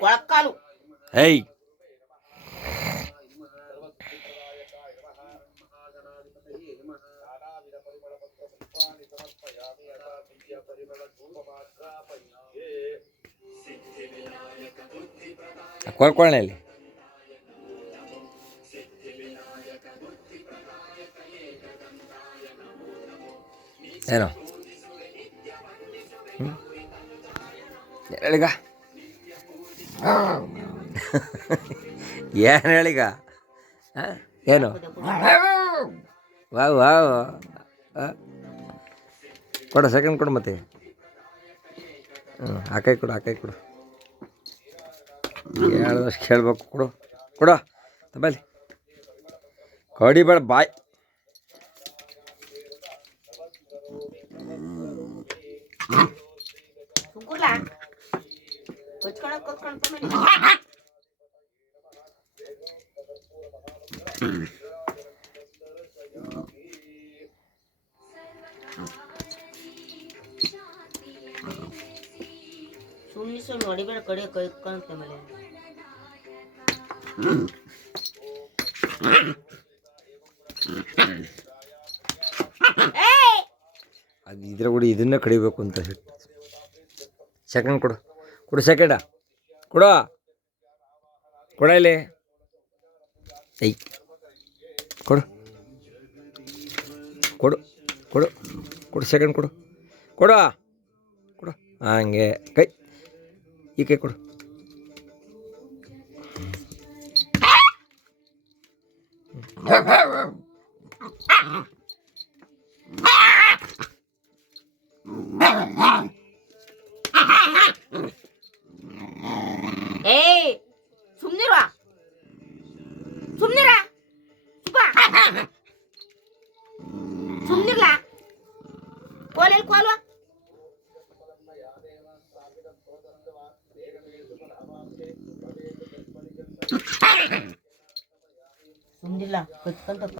ಕೊಳಕಾಲು ಹೇಯ್ ಕೊಳ್ಕೊಳ್ಳಿ ಏನೋ ಹೇಳಿಗ ಏನು ಹೇಳಿಗ ಏನು ವಾವ್ ವಾವ್ ಕೊಡು ಸೆಕೆಂಡ್ ಕೊಡು ಮತ್ತೆ ಆಕಾಯಿ ಕೊಡು ಹೇಳ್ದಷ್ಟು ಕೇಳ್ಬೇಕು ಕೊಡು ತಬಲಿ ಕಡಿಬೇಡ ಬಾಯ್ ಸುಮ್ಮನೆ ನೋಡಿಬೇಡ ಕಡೆ ಕೈಕೊಂತ ಮೇಲೆ ಅದು ಇದ್ರ ಕೂಡ ಇದನ್ನೇ ಕಡಿಬೇಕು ಅಂತ ಸೆಕೆಂಡ್ ಕೊಡು ಸೆಕೆಂಡ ಕೊಡ ಇಲ್ಲಿ ಐ ಕೊಡು ಸೆಕೆಂಡ್ ಕೊಡು ಹಂಗೆ ಈ ಕೈ ಕೊಡು ಏಯ್ ಸುಮ್ನಿರ ಸುಮ್ನಿರ್ಲ ಕೋಲೆಲ್ ಕೋಲ್ವಾ ಸುಮ್ನಿಲ್ಲ ಕತ್ಕೊಂತ